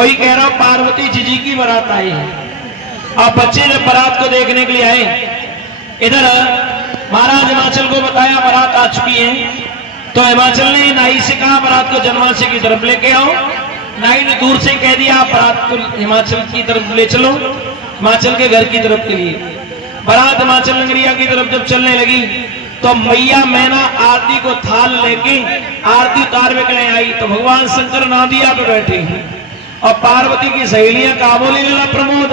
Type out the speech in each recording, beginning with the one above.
कोई कह रहा पार्वती जी की बारात आई है। अब बच्चे जब बारात को देखने के लिए आए, इधर महाराज हिमाचल को बताया बारात आ चुकी है, तो हिमाचल ने नाई से कहा बारात को जनवासी की तरफ लेके आओ। नाई ने दूर से कह दिया आप बारात को हिमाचल की तरफ ले चलो, हिमाचल के घर की तरफ के लिए। बारात हिमाचल नगरिया की तरफ जब चलने लगी तो मैया मैना आरती को थाल लेके आरती उतार में आई तो भगवान शंकर नादिया पे बैठे हैं और पार्वती की सहेलियां का बोली लीला प्रमोद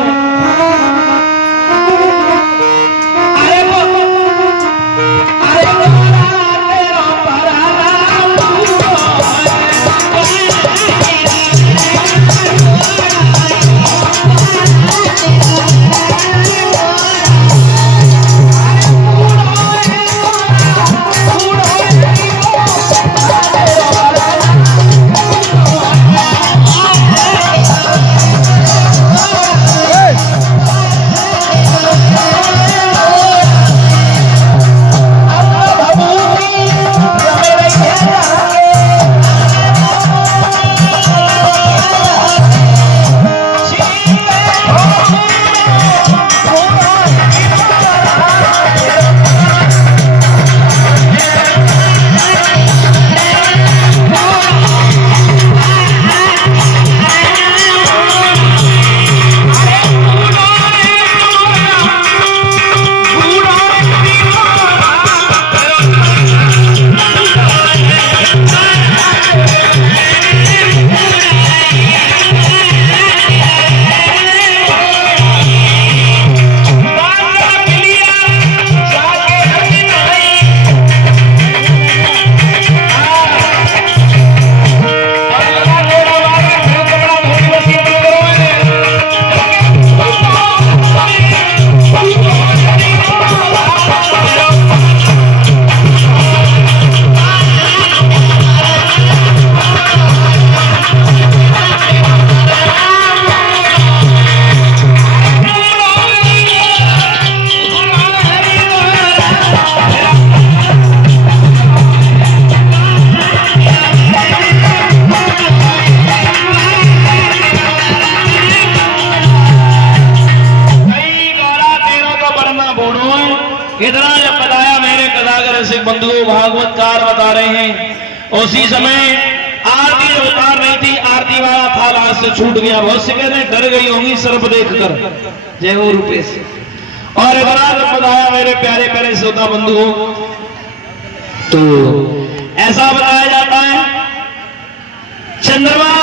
इतना जब बताया मेरे कथाकार से बंधुओं भागवतकार बता रहे हैं उसी समय आरती जब उतार रही थी आरती वाला थाल हाथ से छूट गया। बहुत से कहते हैं डर गई होंगी सर्प देखकर जय हो रूपे से। और इतना जब बताया मेरे प्यारे प्यारे श्रोता बंधुओं तो ऐसा बताया जाता है चंद्रमा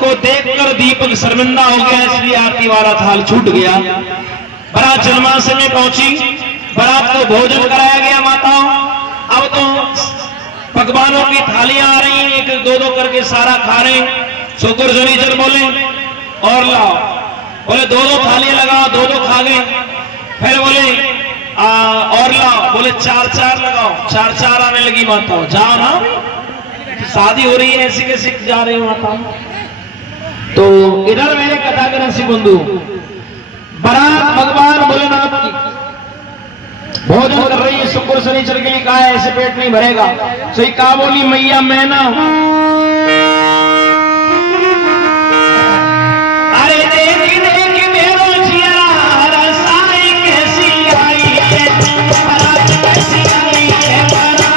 को देखकर दीपक शर्मिंदा हो गया इसलिए आरती वाला थाल छूट गया। बारात जन्माष्टमी में पहुंची, बारात को भोजन कराया गया माताओं। अब तो पकवानों की थालियां आ रही हैं, एक दो दो करके सारा खा रहे हैं। शुक्र शनिचर बोले और लाओ, बोले दो दो थालियां लगाओ, दो दो खा गए। फिर बोले और लाओ, बोले चार चार लगाओ, चार चार आने लगी माताओं। जाओ ना, शादी हो रही है ऐसे कैसे जा रहे हो माताओं। तो इधर मेरे कथाकार से बंधु बारात भगवान भोलेनाथ की भोजन कर रही है। शुक्र शनिचर के लिए कहा है ऐसे पेट नहीं भरेगा, सही कहा बोली मैया मैना अरे देख देख मेरो जिया रसाई कैसी आई है, बारात कैसी आई है, बारात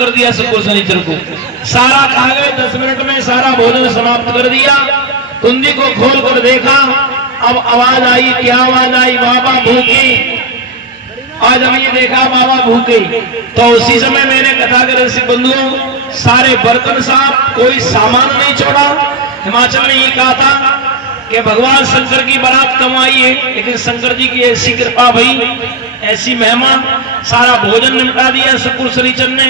कर दिया सबको शनिचर को, सारा खा गए 10 मिनट में, सारा भोजन समाप्त कर दिया। कुंडी को खोल कर देखा, अब आवाज आई, क्या आवाज आई? बाबा भूखी। आज हम ये देखा बाबा भूखे। तो उसी समय मैंने कथा कर ऐसे बंधुओं सारे बर्तन साफ, कोई सामान नहीं छोड़ा। हिमाचल में ये कहा था कि भगवान शंकर की बारात कमाई है, लेकिन शंकर जी की ऐसी कृपा भई, ऐसी महिमा, सारा भोजन निपटा दिया शुक्र शनिचर ने।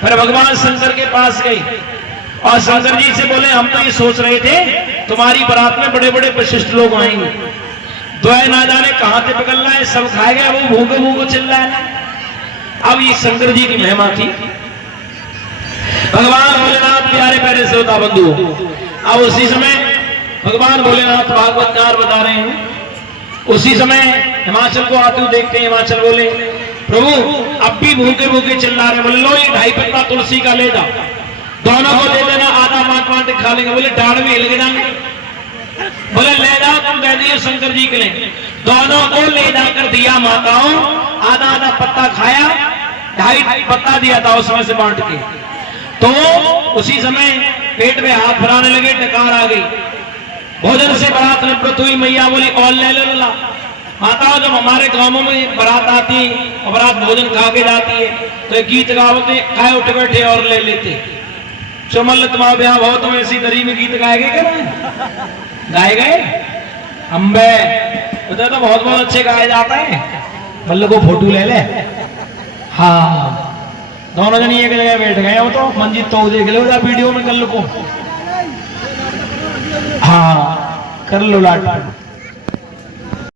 फिर भगवान शंकर के पास गए और शंकर जी से बोले, हम तो ये सोच रहे थे तुम्हारी बारात में बड़े बड़े विशिष्ट लोग आएंगे, द्वय ना जाने कहां से पकड़ रहा है, सब खा गया, वो भूखे भूखे चिल्ला रहा है। अब ये शंकर जी की महिमा थी। भगवान भोलेनाथ प्यारे प्यारे से होता बंधु। अब उसी समय भगवान भोलेनाथ भागवत कार बता रहे हैं। उसी समय हिमाचल को आते हुए देखते हैं, हिमाचल बोले, प्रभु अब भी भूखे भूखे चिल्ला रहे। बोले लो ये 2.5 पत्ता तुलसी का ले जा, दोनों को दे देना, आधा बांट खा लेंगे। बोले डाढ़ में हिल जाएंगे। बोले ले जाओ तुम दे दिए शंकर जी के लिए। दोनों को ले जाकर दिया माताओं, आधा आधा पत्ता खाया, 2.5 पत्ता दिया था उस समय से बांट के। तो उसी समय पेट में हाथ भराने लगे, डकार आ गई। भोजन से बारात निवृत्त हुई। मैया बोली और ले लो ला। माताओं जब हमारे गांवों में बारात आती है और बारात भोजन खा के जाती है तो एक गीत गाते, खाए उठ बैठे और ले लेते। चमल तुम्हारा ब्याह हो, तुम ऐसी दरी में गीत गाए गए क्या? गाए गए अम्बे उधर तो बहुत बहुत अच्छे गाए जाते हैं। मल्ल को फोटो ले ले। हाँ दोनों जन एक जगह बैठ गए हो तो मंजित तो देख लो वीडियो में कल को। हाँ कर लो लाट।